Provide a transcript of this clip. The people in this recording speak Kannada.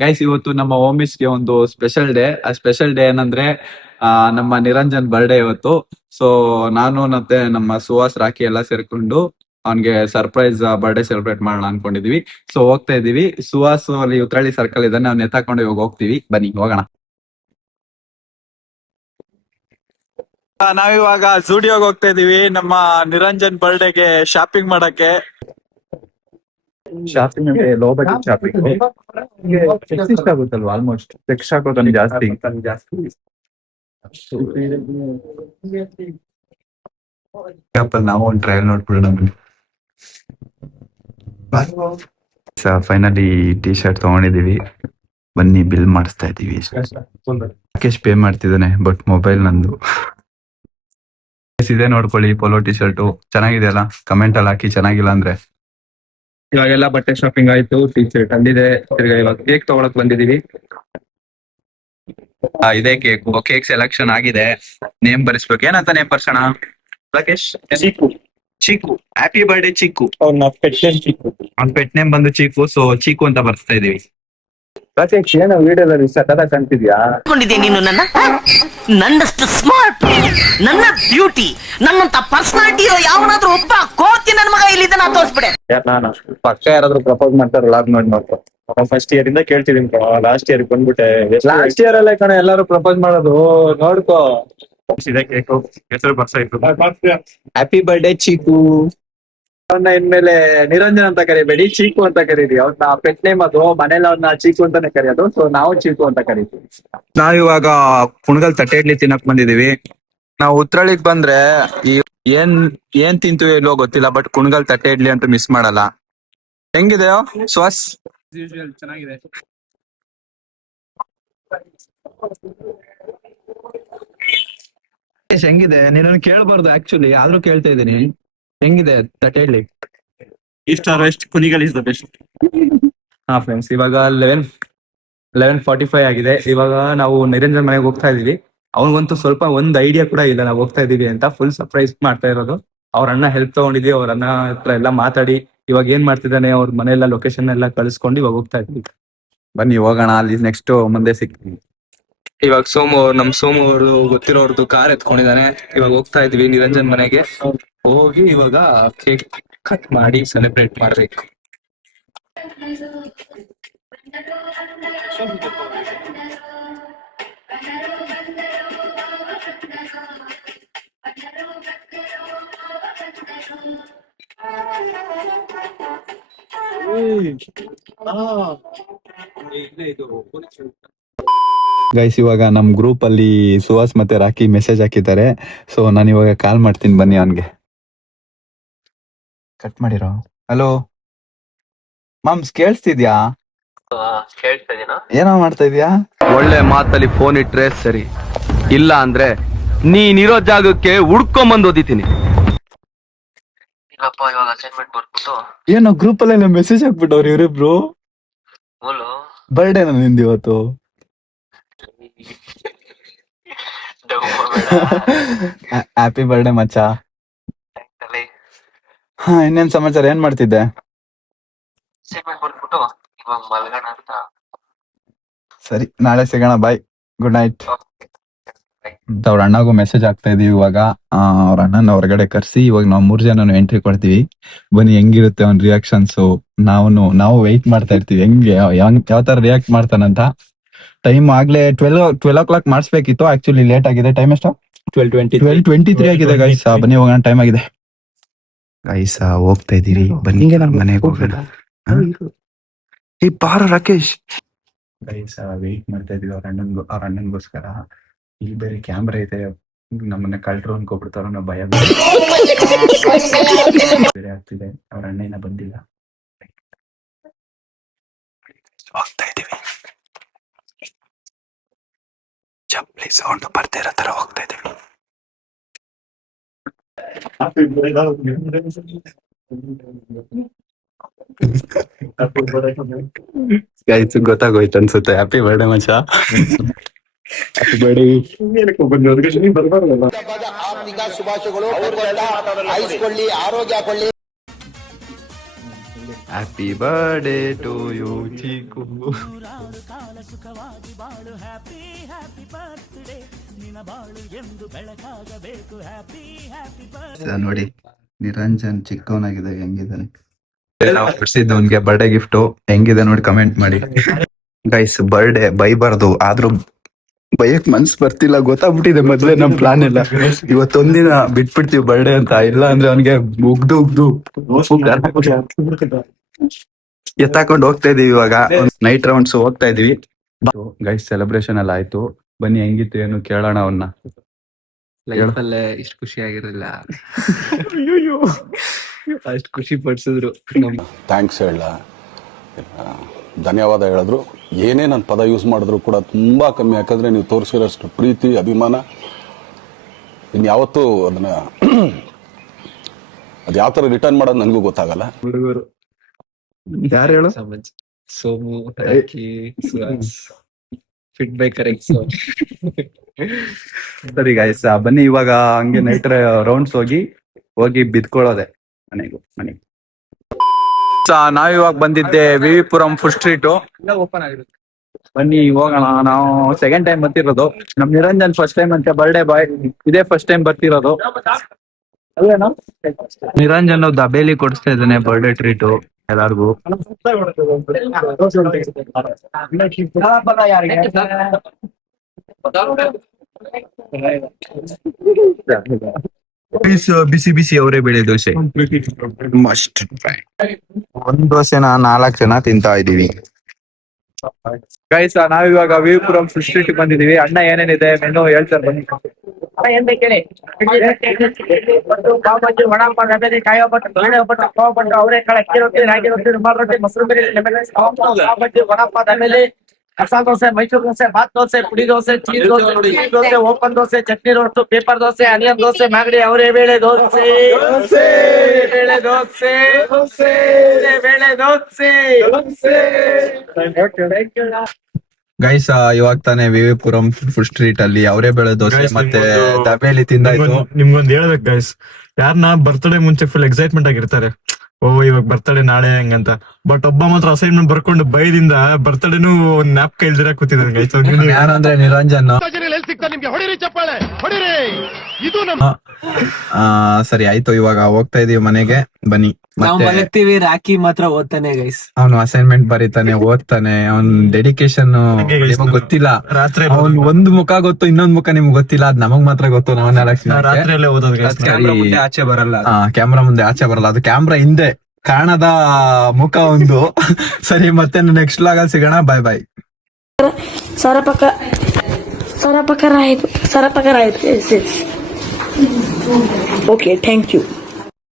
ಗೈಸ್, ಇವತ್ತು ನಮ್ಮ ಹೋಮಿಸ್ಗೆ ಒಂದು ಸ್ಪೆಷಲ್ ಡೇ. ಆ ಸ್ಪೆಷಲ್ ಡೇ ಏನಂದ್ರೆ ನಮ್ಮ ನಿರಂಜನ್ ಬರ್ಡೇ ಇವತ್ತು. ಸೊ ನಾನು ಮತ್ತೆ ನಮ್ಮ ಸುಹಾಸ್, ರಾಕಿ ಎಲ್ಲ ಸೇರ್ಕೊಂಡು ಅವನ್ಗೆ ಸರ್ಪ್ರೈಸ್ ಬರ್ಡೇ ಸೆಲೆಬ್ರೇಟ್ ಮಾಡೋಣ ಅನ್ಕೊಂಡಿದೀವಿ. ಸೊ ಹೋಗ್ತಾ ಇದೀವಿ. ಸುಹಾಸ್ ಅಲ್ಲಿ ಉತ್ರಳ್ಳಿ ಸರ್ಕಲ್ ಇದ್ದಾನೆ, ಅವ್ನ ಎತ್ತಾಕೊಂಡು ಇವಾಗ ಹೋಗ್ತೀವಿ. ಬನ್ನಿ ಹೋಗೋಣ. ನಾವಿವಾಗ ಜೂಡಿಯೋಗೆ ಹೋಗ್ತಾ ಇದೀವಿ ನಮ್ಮ ನಿರಂಜನ್ ಬರ್ಡೇಗೆ ಶಾಪಿಂಗ್ ಮಾಡಕ್ಕೆ. ಶಾಪಿಂಗ್ ಅಂದ್ರೆ ಲೋ ಬಜೆಟ್ ಶಾಪಿಂಗ್ ಇಷ್ಟ ಆಗುತ್ತಲ್ವಾ, ಆಲ್ಮೋಸ್ಟ್ ಎಕ್ಸ್ಟ್ರಾ ಹಾಕೋತಾನೆ ಜಾಸ್ತಿ. ನಾವು ಒಂದು ಟ್ರಯಲ್ ನೋಡ್ಬಿಡೋಣ. ಫೈನಲಿ ಟಿ ಶರ್ಟ್ ತಗೊಂಡಿದೀವಿ. ಬನ್ನಿ ಬಿಲ್ ಮಾಡಿಸ್ತಾ ಇದೀವಿ. ರಾಕೇಶ್ ಪೇ ಮಾಡ್ತಿದ್ದಾನೆ, ಬಟ್ ಮೊಬೈಲ್ ನಂದು. ಇದೇ ನೋಡ್ಕೊಳ್ಳಿ, ಪೋಲೋ ಟಿ ಶರ್ಟ್ ಚೆನ್ನಾಗಿದೆ ಅಲ್ಲ? ಕಮೆಂಟ್ ಅಲ್ಲಿ ಹಾಕಿ ಚೆನ್ನಾಗಿಲ್ಲ ಅಂದ್ರೆ. ಇವಾಗೆಲ್ಲ ಬಟ್ಟೆ ಶಾಪಿಂಗ್ ಆಯ್ತು, ಟಿ ಶರ್ಟ್ ಅಲ್ಲಿದೆ. ತಿರ್ಗಾ ಇವಾಗ ಕೇಕ್ ತಗೊಳಕ್ ಬಂದಿದೀವಿ. ಇದೇ ಕೇಕ್ ಸೆಲೆಕ್ಷನ್ ಆಗಿದೆ. ನೇಮ್ ಬರೆಸ್ಬೇಕು. ಏನಂತ ನೇಮ್ ಬರ್ಸೋಣ ರಾಕೇಶ್? ಚೀಕು. ಚೀಕು. Happy birthday Cheeku. ಅವ್ನ ಪೆಟ್ ನೇಮ್ ಬಂದು ಚೀಕು. ಸೊ ಚೀಕು ಅಂತ ಬರ್ಸ್ತಾ ಇದೀವಿ. ರಾಕೇಶ್, ಏನೋ ವಿಡಿಯೋದಲ್ಲಿ ಸಕದ ಕಾಣ್ತಿದ್ಯಾ? ನೀನು ನನ್ನಷ್ಟು ಸ್ಮಾರ್ಟ್, ನನ್ನ ಬ್ಯೂಟಿ, ನನ್ನಂತ ಪರ್ಸನಾಲಿಟಿ ಇರೋ ಯಾವನಾದ್ರೂ ಒಬ್ಬ ಕೋತಿ ನನ್ನ ಮಗ ಇಲ್ಲಿದ್ದ ನಾ ತೋರಿಸ್ಬಿಡೆ. ನಾನು ಪಕ್ಕ ಯಾರಾದ್ರೂ ಪ್ರಪೋಸ್ ಮಾಡ್ತಾರ ಲಾಗ್ ನೋಡಿ ಮಾಡ್ಕೊ. ಫಸ್ಟ್ ಇಯರ್ ಇಂದ ಕೇಳ್ತಿದೀನಿ, ಲಾಸ್ಟ್ ಇಯರ್ ಬಂದ್ಬಿಟ್ಟೆ. ಲಾಸ್ಟ್ ಇಯರ್ ಅಲ್ಲೇ ಕಣ ಎಲ್ಲರೂ ಪ್ರಪೋಸ್ ಮಾಡೋದು, ನೋಡ್ಕೋ. ಹೆಸರು ಬರ್ಸಾಯ್ತು. Happy birthday chikoo. ಅವನ್ನ ಇನ್ಮೇಲೆ ನಿರಂಜನ್ ಅಂತ ಕರಿಬೇಡಿ, ಚೀಕು ಅಂತ ಕರೀರಿ. ಅವ್ನ ಪೆಟ್ ನೇಮ್ ಅದು. ಮನೇಲಿ ಅವ್ನ ಚೀಕು ಅಂತಾನೆ ಕರೆಯೋದು. ಸೊ ನಾವು ಚೀಕು ಅಂತ ಕರಿತೀವಿ. ನಾವಿವಾಗ ಕುಣಗಲ್ ತಟ್ಟೆ ಇಡ್ಲಿ ತಿನ್ನಕ್ ಬಂದಿದೀವಿ. ನಾವು ಉತ್ರಳಿಗ್ ಬಂದ್ರೆ ಏನ್ ತಿಂತೀವಿ ಇಲ್ಲೋ ಗೊತ್ತಿಲ್ಲ, ಬಟ್ ಕುಣಗಲ್ ತಟ್ಟೆ ಇಡ್ಲಿ ಅಂತೂ ಮಿಸ್ ಮಾಡಲ್ಲ. ಹೆಂಗಿದೆಯೋ ಶ್ವಾಸ್? ಚೆನ್ನಾಗಿದೆ. ಹೆಂಗಿದೆ? ನೀನು ಕೇಳ್ಬಾರ್ದು ಆಕ್ಚುಲಿ, ಆದ್ರೂ ಕೇಳ್ತಾ ಇದೀನಿ. ಹೆಂಗಿದೆ ತಟ್ಟೆ ಇಡ್ಲಿ? ಇಷ್ಟ ಕುಣಿಗಲ್ ಇಸ್ ದ ಬೆಸ್ಟ್. ಹಾ ಫ್ರೆಂಡ್ಸ್, ಇವಾಗ 11:45 ಆಗಿದೆ. ಇವಾಗ ನಾವು ನಿರಂಜನ್ ಮನೆಗೆ ಹೋಗ್ತಾ ಇದೀವಿ. ಅವ್ನಿಗಂತೂ ಸ್ವಲ್ಪ ಒಂದ್ ಐಡಿಯಾ ಕೂಡ ಇಲ್ಲ ನಾವು ಹೋಗ್ತಾ ಇದೀವಿ ಅಂತ. ಫುಲ್ ಸರ್ಪ್ರೈಸ್ ಮಾಡ್ತಾ ಇರೋದು. ಅವ್ರ ಅಣ್ಣ ಹೆಲ್ಪ್ ತಗೊಂಡಿದ್ವಿ. ಅವ್ರ ಅಣ್ಣ ಹತ್ರ ಎಲ್ಲ ಮಾತಾಡಿ ಇವಾಗ ಏನ್ ಮಾಡ್ತಿದ್ದಾನೆ, ಅವ್ರ ಮನೆಯೆಲ್ಲ ಲೊಕೇಶನ್ ಎಲ್ಲ ಕಳಿಸ್ಕೊಂಡು ಇವಾಗ ಹೋಗ್ತಾ ಇದೀವಿ. ಬನ್ನಿ ಹೋಗೋಣ. ಅಲ್ಲಿ ನೆಕ್ಸ್ಟ್ ಮುಂದೆ ಸಿಗ್ತೀವಿ. ಇವಾಗ ನಮ್ ಸೋಮು ಅವರು ಗೊತ್ತಿರೋರ್ದು ಕಾರ್ ಎತ್ಕೊಂಡಿದ್ದಾನೆ. ಇವಾಗ ಹೋಗ್ತಾ ಇದೀವಿ ನಿರಂಜನ್ ಮನೆಗೆ. ಹೋಗಿ ಇವಾಗ ಕೇಕ್ ಕಟ್ ಮಾಡಿ ಸೆಲೆಬ್ರೇಟ್ ಮಾಡ್ಬೇಕು. ಗೈಸ್, ಇವಾಗ ನಮ್ ಗ್ರೂಪ್ ಅಲ್ಲಿ ಸುಹಾಸ್ ಮತ್ತೆ ರಾಕಿ ಮೆಸೇಜ್ ಹಾಕಿದ್ದಾರೆ. ಸೊ ನಾನು ಇವಾಗ ಕಾಲ್ ಮಾಡ್ತೀನಿ, ಬನ್ನಿ ಅವನ್ಗೆ. ಕಟ್ ಮಾಡಿರೋ. ಹಲೋ ಮಾಮ್ಸ್, ಕೇಳಿಸ್ತಿದ್ಯಾ? ಏನೋ ಮಾಡ್ತಾ ಇದ್ಯಾ? ಒಳ್ಳೆ ಮಾತಲ್ಲಿ ಫೋನ್ ಇಟ್ರೆ ಸರಿ, ಇಲ್ಲ ಅಂದ್ರೆ ನೀನಿರೋ ಜಾಗಕ್ಕೆ ಹುಡ್ಕೊಂಬಂದು ಓದಿತೀನಿ. ಏನೋ ಗ್ರೂಪ್ ಅಲ್ಲೆಲ್ಲ ಮೆಸೇಜ್ ಹಾಕ್ಬಿಟ್ಟವ್ರು ಇವರಿಬ್ರು. ಬರ್ಡೇ ನಿಂದು ಇವತ್ತು. ಹ್ಯಾಪಿ ಬರ್ಡೇ ಮಚ್ಚ. ಹಾ, ಇನ್ನೇನ್ ಸಮಾಚಾರ? ಏನ್ ಮಾಡ್ತಿದ್ದೆ? ಸರಿ, ನಾಳೆ ಸಿಗೋಣ. ಬಾಯ್, ಗುಡ್ ನೈಟ್. ಅವ್ರ ಅಣ್ಣಗೂ ಮೆಸೇಜ್ ಆಗ್ತಾ ಇದೀವಿ ಇವಾಗ. ಅವ್ರ ಅಣ್ಣನ ಹೊರಗಡೆ ಕರ್ಸಿ ಇವಾಗ ನಾವು 3 ಜನ ಎಂಟ್ರಿ ಕೊಡ್ತೀವಿ. ಬನ್ನಿ, ಹೆಂಗಿರುತ್ತೆ ಅವ್ನ ರಿಯಾಕ್ಷನ್ಸ್. ನಾವು ವೆಯ್ಟ್ ಮಾಡ್ತಾ ಇರ್ತೀವಿ, ಹೆಂಗೆ ಯಾವ ತರ ರಿಯಾಕ್ಟ್ ಮಾಡ್ತಾನಂತ. ಟೈಮ್ ಆಗ್ಲೇ 12 ಮಾಡಿಸ್ಬೇಕಿತ್ತು. ಆಕ್ಚುಲಿ ಲೇಟ್ ಆಗಿದೆ. ಟೈಮ್ ಎಷ್ಟು? 12:23 ಆಗಿದೆ ಗೈಸ್. ಬನ್ನಿ ಹೋಗೋಣ, ಟೈಮ್ ಆಗಿದೆ ಗೈಸ್. ಹೋಗ್ತಾ ಇದೀರಿ, ಬನ್ನಿ ಮನೆಗೆ ಹೋಗೋಣ. ಈ ಬಾರ ರಾಕೇಶ್. ಗೈಸ್ ವೆಯ್ಟ್ ಮಾಡ್ತಾ ಇದೀವಿ ಅವ್ರ ಅಣ್ಣನ್ಗೋಸ್ಕರ. ಇಲ್ಲಿ ಬೇರೆ ಕ್ಯಾಮ್ರಾ ಇದೆ, ನಮ್ಮನ್ನ ಕಳ್ರು ಅನ್ಕೋಬಿಡ್ತಾರ ಅನ್ನೋ ಭಯ ಬೇರೆ ಆಗ್ತಿದೆ. ಅವ್ರ ಅಣ್ಣ ಏನ ಬಂದಿಲ್ಲ. ಹೋಗ್ತಾ ಇದೀವಿ, ಚಪ್ಪಲಿ ಸೌಂಡ್ ಬರ್ತಾ ಇರೋ ತರ ಹೋಗ್ತಾ ಇದೀವಿ. ಗೈಸ್ ಗೊತ್ತಾಗೋಯ್ತು ಅನ್ಸುತ್ತೆ. ಹ್ಯಾಪಿ ಬರ್ಡೇ ಮಚ್ಚ. Happy birthday. ಶುಭಾಶಯಗಳು. ಆರೋಗ್ಯ ಕೊಳ್ಳಿ. ಹ್ಯಾಪಿ ಬರ್ಡೇ ಟು ಯು ಚಿಕ್ಕು. ನೋಡಿ ನಿರಂಜನ್ ಚಿಕ್ಕವನಾಗಿದೆ ಹೆಂಗಿದ್ದಾನೆ. ನಾವು ಕೊಡ್ಸಿದ್ದು ಅವನ್ಗೆ ಬರ್ಡೇ ಗಿಫ್ಟ್ ಹೆಂಗಿದೆ ನೋಡಿ ಕಮೆಂಟ್ ಮಾಡಿ ಗೈಸ್. ಬರ್ಡೇ ಬೈಬಾರ್ದು, ಆದ್ರೂ ಬೈಯಕ್ ಮನ್ಸ್ ಬರ್ತಿಲ್ಲ, ಗೊತ್ತಾಗ್ಬಿಟ್ಟಿದೆ ಮೊದ್ಲೇ ನಮ್ ಪ್ಲಾನ್ ಎಲ್ಲ. ಇವತ್ತೊಂದಿನ ಬಿಟ್ಬಿಡ್ತೀವಿ ಬರ್ಡೇ ಅಂತ, ಇಲ್ಲ ಅಂದ್ರೆ ಅವನ್ಗೆ ಉಗ್ದು ಎತ್ತಾಕೊಂಡು ಹೋಗ್ತಾ ಇದೀವಿ. ಇವಾಗ ನೈಟ್ ರೌಂಡ್ಸ್ ಹೋಗ್ತಾ ಇದೀವಿ ಗೈಸ್. ಸೆಲೆಬ್ರೇಷನ್ ಎಲ್ಲ ಆಯ್ತು, ಬನ್ನಿ ಹೆಂಗಿತ್ತು ಏನು ಕೇಳೋಣ ಅವನ್ನ. ಲೈಫಲ್ಲೇ ಇಷ್ಟು ಖುಷಿ ಆಗಿರಲಿಲ್ಲ, ಅಷ್ಟು ಖುಷಿ ಪಡಿಸಿದ್ರು. ಥ್ಯಾಂಕ್ಸ್ ಹೇಳ, ಧನ್ಯವಾದ ಹೇಳಿದ್ರು. ಏನೇ ನನ್ನ ಪದ ಯೂಸ್ ಮಾಡಿದ್ರು ಕೂಡ ತುಂಬ ಕಮ್ಮಿ. ಯಾಕಂದರೆ ನೀವು ತೋರಿಸಿರೋಷ್ಟು ಪ್ರೀತಿ ಅಭಿಮಾನ ಇನ್ಯಾವತ್ತೂ ಅದನ್ನು ಅದು ಯಾವ ಥರ ರಿಟರ್ನ್ ಮಾಡೋದು ನನಗೂ ಗೊತ್ತಾಗಲ್ಲ. ಹುಡುಗರು ಯಾರು ಹೇಳು? Somu, fit by correct. ಸರಿ ಗೈಸ್, ಬನ್ನಿ ಇವಾಗ ಹಂಗೆ ನೈಟ್ ರೌಂಡ್ಸ್ ಹೋಗಿ ಬಿದ್ಕೊಳ್ಳೋದೆ ಮನೆಗೆ. ನಾವಿವಾಗ ಬಂದಿದ್ದೆ ವಿವಿಪುರಂ ಫುಡ್ ಸ್ಟ್ರೀಟ್. ಓಪನ್ ಆಗಿರುತ್ತೆ, ಬನ್ನಿ ಹೋಗೋಣ. ನಾವು ಸೆಕೆಂಡ್ ಟೈಮ್ ಬರ್ತಿರೋದು, ನಮ್ ನಿರಂಜನ್ ಫಸ್ಟ್ ಟೈಮ್ ಅಂತ ಬರ್ಡೇ ಬಾಯ್ ಇದೇ ಫಸ್ಟ್ ಟೈಮ್ ಬರ್ತಿರೋದು. ನಿರಂಜನ್ ದಬೇಲಿ ಕೊಡಿಸ್ತಾ ಇದ್ದಾನೆ ಬರ್ಡೇ ಟ್ರೀಟ್ ಎಲ್ಲಾರ್ಗು. ಬಿಸಿ ಬಿಸಿ ಅವರೇ ಬೇಳೆ ದೋಸೆ ಮಸ್ಟ್ ಟ್ರೈ. ಒಂದ್ ದೋಸೆನ 4 ಜನ ತಿಂತಾ ಇದೀವಿ ಗೈಸ್. ನಾವಿವಾಗ ವಿವಿಪುರಂ ಫುಡ್ ಸ್ಟ್ರೀಟ್ ಬಂದಿದೀವಿ. ಅಣ್ಣ ಏನೇನಿದೆ ಮೆನು ಹೇಳ್ತಾರೆ ಬನ್ನಿ. ಏನ್ ಬೇಕೇಳಿ? ಪಾವ್ಭಾಜಿ, ವಡಾಪಾವ್, ರವೆ, ಕಾಯಿ ಒಬ್ಬಟ್ಟು, ಬೇಳೆ ಒಬ್ಬಟ್ಟು, ಪಾವ್ ಒಬ್ಬಟ್ಟು, ಅವರೆಕಾಳು, ಅಕ್ಕಿ ರೊಟ್ಟಿ, ರಾಗಿ ರೊಟ್ಟಿ, ರುಮಾಲ್ ರೊಟ್ಟಿ, ಮೊಸರು ಬೇಳೆ, ಲೆಮನ್ ರೈಸ್, ಪಾವ್ಭಾಜಿ, ವಡಾಪಾವ್, ಆಮೇಲೆ ಮಸಾಲ ದೋಸೆ, ಮೈಸೂರು ದೋಸೆ, ಬಾತ್ ದೋಸೆ, ಪುಡಿ dosa, cheese dosa, dosa, open dosa, chutney roast, paper dosa, onion dosa, Magadi, ಅವರೇ ಬೇಳೆ ದೋಸೆ, ಬೇಳೆ ದೋಸೆ, ಬೇಳೆ ದೋಸೆ. ಗೈಸ್ ಇವಾಗ ತಾನೇ ವಿವಿಪುರಂ ಫುಡ್ ಸ್ಟ್ರೀಟ್ ಅಲ್ಲಿ ಅವರೇ ಬೇಳೆ ದೋಸೆ ಮತ್ತೆ ದಬೇಲಿ ತಿಂದಾಯ್ತು. ನಿಮ್ಗೊಂದು ಹೇಳ್ಬೇಕು ಗೈಸ್, ಯಾರನ್ನ ಬರ್ತ್ಡೇ ಮುಂಚೆ ಫುಲ್ ಎಕ್ಸೈಟ್ಮೆಂಟ್ ಆಗಿರ್ತಾರೆ, ಓ ಇವಾಗ ಬರ್ತಡೇ ನಾಳೆ ಹೆಂಗಂತ. ಬಟ್ ಒಬ್ಬ ಮಾತ್ರ ಅಸೈನ್ಮೆಂಟ್ ಬರ್ಕೊಂಡು ಬೈದಿಂದ ಬರ್ತಡೇನು ನ್ಯಾಪ್ ಕೈಲ್ದಿರ ಕೂತಿದ್ದಾನೆ ಗೈಸ್. ಯಾರಂದ್ರೆ ನಿರಂಜನ್. ಸರಿ ಆಯ್ತು, ಇವಾಗ ಹೋಗ್ತಾ ಇದೀವಿ ಮನೆಗೆ. ಬನ್ನಿ. ಮತ್ತೆ ರಾಕಿ ಮಾತ್ರ ಓದ್ತಾನೆ ಗೈಸ್. ಅವನು ಅಸೈನ್ಮೆಂಟ್ ಬರೀತಾನೆ, ಓದ್ತಾನೆ. ಅವ್ನ್ ಡೆಡಿಕೇಶನ್ ನಿಮಗ್ ಗೊತ್ತಿಲ್ಲ. ರಾತ್ರಿ ಅವ್ನ್ ಒಂದ್ ಮುಖ ಗೊತ್ತು, ಇನ್ನೊಂದ್ ಮುಖ ನಿಮ್ಗೆ ಗೊತ್ತಿಲ್ಲ. ಅದ್ ನಮಗ್ ಮಾತ್ರ ಗೊತ್ತು. ರಾತ್ರಿಯಲ್ಲೇ ಓದೋದು ಗೈಸ್. ಆಚೆ ಬರಲ್ಲ, ಕ್ಯಾಮ್ರಾ ಮುಂದೆ ಆಚೆ ಬರಲ್ಲ, ಅದು ಕ್ಯಾಮ್ರಾ ಹಿಂದೆ ಕಾಣದ ಮುಖ ಒಂದು. ಸರಿ, ಮತ್ತೆ ನೆಕ್ಸ್ಟ್ ಲಾಗ್ ಅಲ್ಲಿ ಸಿಗೋಣ. ಬಾಯ್ ಬಾಯ್. ಸರಪಕರ ಆಯ್ತು. Okay, thank you.